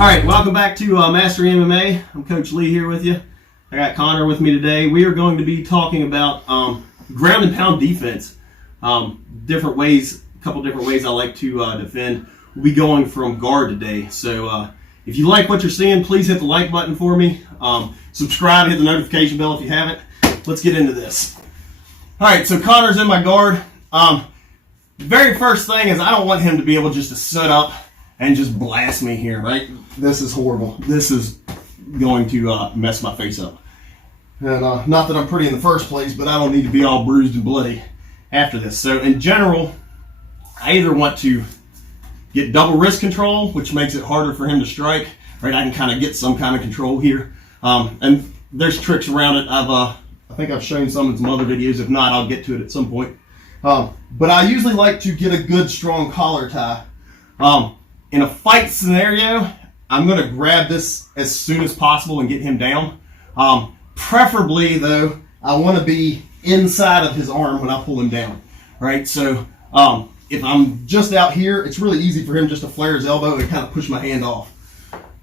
All right, welcome back to Mastery MMA. I'm Coach Lee here with you. I got Connor with me today. We are going to be talking about ground and pound defense. Different ways, a couple different ways I like to defend. We'll be going from guard today. So if you like what you're seeing, please hit the like button for me. Subscribe, hit the notification bell if you haven't. Let's get into this. All right, so Connor's in my guard. The very first thing is I don't want him to be able just to sit up and just blast me here, right? This is horrible. This is going to mess my face up. And not that I'm pretty in the first place, but I don't need to be all bruised and bloody after this. So in general, I either want to get double wrist control, which makes it harder for him to strike, right? I can kind of get some kind of control here. And there's tricks around it. I think I've shown some in some other videos. If not, I'll get to it at some point. But I usually like to get a good strong collar tie. In a fight scenario, I'm going to grab this as soon as possible and get him down. Preferably, though, I want to be inside of his arm when I pull him down, right? So if I'm just out here, it's really easy for him just to flare his elbow and kind of push my hand off.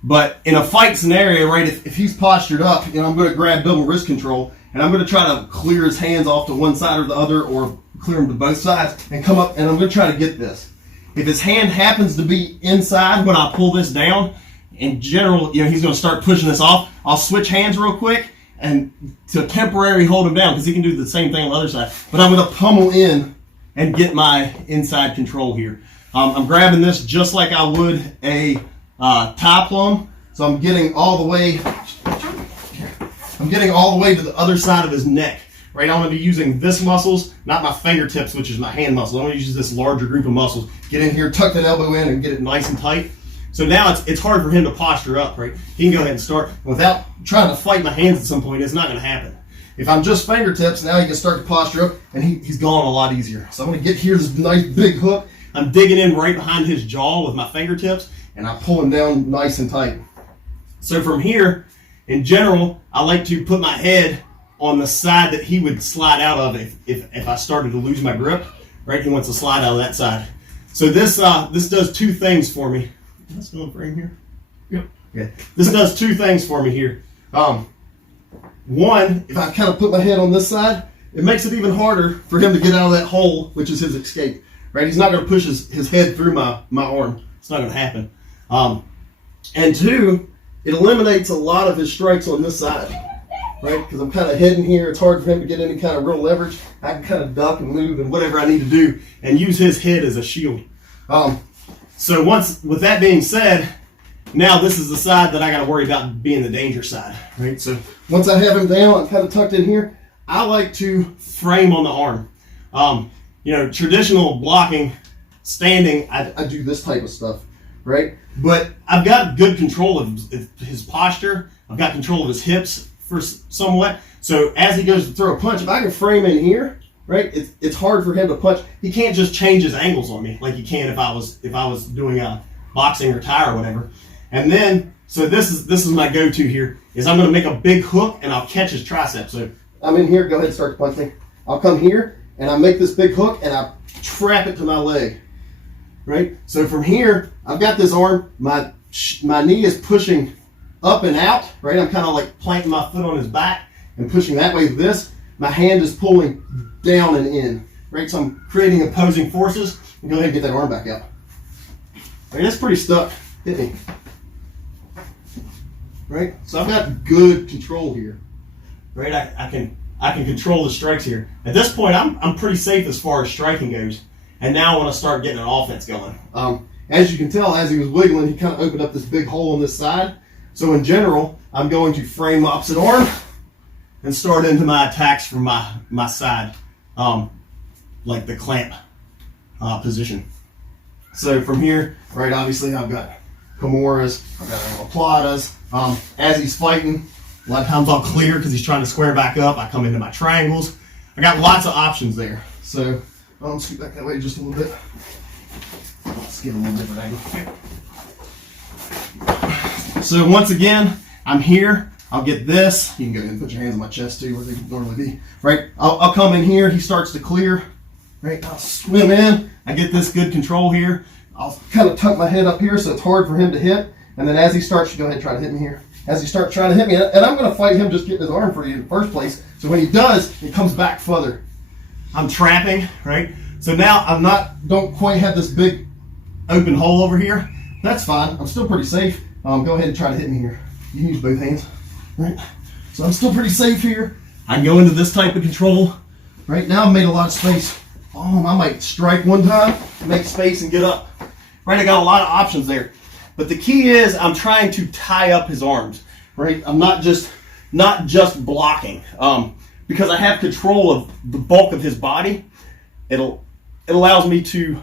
But in a fight scenario, right, if he's postured up, I'm going to grab double wrist control, and I'm going to try to clear his hands off to one side or the other, or clear them to both sides, and come up, and I'm going to try to get this. If his hand happens to be inside when I pull this down, in general, he's going to start pushing this off. I'll switch hands real quick and to temporarily hold him down because he can do the same thing on the other side. But I'm going to pummel in and get my inside control here. I'm grabbing this just like I would a tie plum. So I'm getting all the way. I'm getting all the way to the other side of his neck. Right, I'm going to be using this muscles, not my fingertips, which is my hand muscle. I'm going to use this larger group of muscles. Get in here, tuck that elbow in, and get it nice and tight. So now it's hard for him to posture up, right? He can go ahead and start. Without trying to fight my hands at some point, it's not going to happen. If I'm just fingertips, now he can start to posture up, and he's gone a lot easier. So I'm going to get here, this nice big hook. I'm digging in right behind his jaw with my fingertips, and I pull him down nice and tight. So from here, in general, I like to put my head on the side that he would slide out of if I started to lose my grip, right? He wants to slide out of that side. So this does two things for me. Is that still in frame here? Yep. Okay. This does two things for me here. One, if I kind of put my head on this side, it makes it even harder for him to get out of that hole, which is his escape, right? He's not going to push his head through my arm. It's not going to happen. And two, it eliminates a lot of his strikes on this side. Right, because I'm kind of heading here. It's hard for him to get any kind of real leverage. I can kind of duck and move and whatever I need to do and use his head as a shield. So with that being said, now this is the side that I got to worry about being the danger side. Right, so once I have him down, I'm kind of tucked in here. I like to frame on the arm. Traditional blocking, standing, I do this type of stuff, right? But I've got good control of his posture. I've got control of his hips for somewhat. So as he goes to throw a punch, if I can frame in here, right, it's hard for him to punch. He can't just change his angles on me like he can if I was doing a boxing or tie or whatever. And then, so this is my go-to here, is I'm going to make a big hook and I'll catch his tricep. So I'm in here, go ahead and start to punch me. I'll come here and I make this big hook and I trap it to my leg, right? So from here, I've got this arm, my knee is pushing up and out, right? I'm kind of like planting my foot on his back and pushing that way with this. My hand is pulling down and in, right? So I'm creating opposing forces. And go ahead and get that arm back out. Right, that's pretty stuck. Hit me. Right? So I've got good control here. Right? I can control the strikes here. At this point, I'm pretty safe as far as striking goes. And now I want to start getting an offense going. As you can tell, as he was wiggling, he kind of opened up this big hole on this side. So in general, I'm going to frame the opposite arm and start into my attacks from my side, like the clamp position. So from here, right, obviously I've got Kimuras, I've got Platas. As he's fighting, a lot of times I'll clear because he's trying to square back up. I come into my triangles. I got lots of options there. So I'll scoot back that way just a little bit. Let's get a little different angle. So once again, I'm here. I'll get this. You can go ahead and put your hands on my chest too, where they would normally be. Right? I'll come in here. He starts to clear. Right? I'll swim in. I get this good control here. I'll kind of tuck my head up here so it's hard for him to hit. And then as he starts, you go ahead and try to hit me here. As he starts trying to hit me, and I'm going to fight him just getting his arm free in the first place. So when he does, he comes back further. I'm trapping, right? So now don't quite have this big open hole over here. That's fine. I'm still pretty safe. Go ahead and try to hit me here. You can use both hands, right? So I'm still pretty safe here. I can go into this type of control. Right now I've made a lot of space. I might strike one time, make space and get up. Right, I got a lot of options there. But the key is I'm trying to tie up his arms, right? I'm not just blocking. Because I have control of the bulk of his body, it allows me to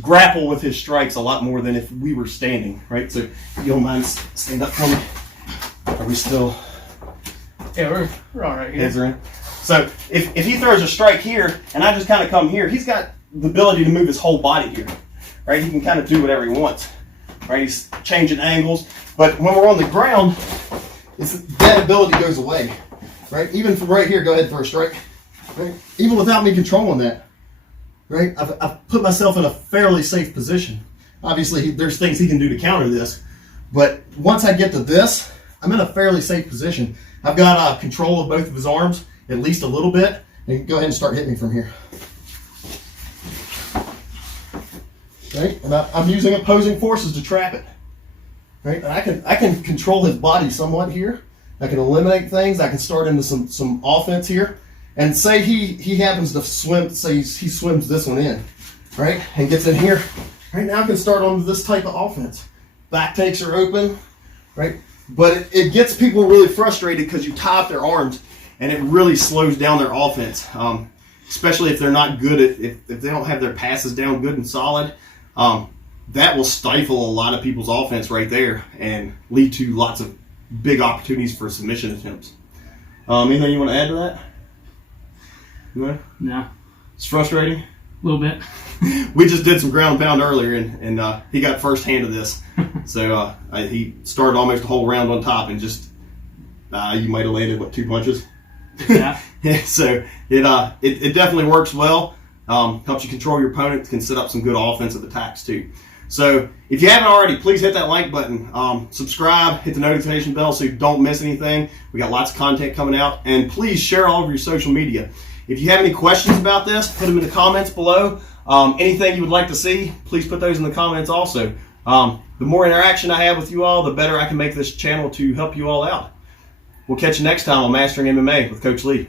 grapple with his strikes a lot more than if we were standing, right? So if you don't mind, stand up for me. Are we still? Yeah, we're all right here. Heads are in. So if he throws a strike here and I just kind of come here, he's got the ability to move his whole body here, right? He can kind of do whatever he wants, right? He's changing angles. But when we're on the ground, that ability goes away, right? Even from right here, go ahead and throw a strike, right? Even without me controlling that, right? I've put myself in a fairly safe position. Obviously, there's things he can do to counter this, but once I get to this, I'm in a fairly safe position. I've got control of both of his arms, at least a little bit, and go ahead and start hitting me from here. Right? And I'm using opposing forces to trap it. Right? And I can control his body somewhat here. I can eliminate things. I can start into some offense here. And say he happens to swim, say he swims this one in, right? And gets in here. Right now I can start on this type of offense. Back takes are open, right? But it gets people really frustrated because you tie up their arms and it really slows down their offense. Especially if they're not good at, if they don't have their passes down good and solid. That will stifle a lot of people's offense right there and lead to lots of big opportunities for submission attempts. Anything you want to add to that? No. It's frustrating. A little bit. We just did some ground and pound earlier, and he got first hand of this. So he started almost a whole round on top, and just you might have landed 2 punches. Yeah. So it definitely works well. Helps you control your opponent. Can set up some good offensive attacks too. So if you haven't already, please hit that like button. Subscribe, hit the notification bell so you don't miss anything. We got lots of content coming out, and please share all of your social media. If you have any questions about this, put them in the comments below. Anything you would like to see, please put those in the comments also. The more interaction I have with you all, the better I can make this channel to help you all out. We'll catch you next time on Mastering MMA with Coach Lee.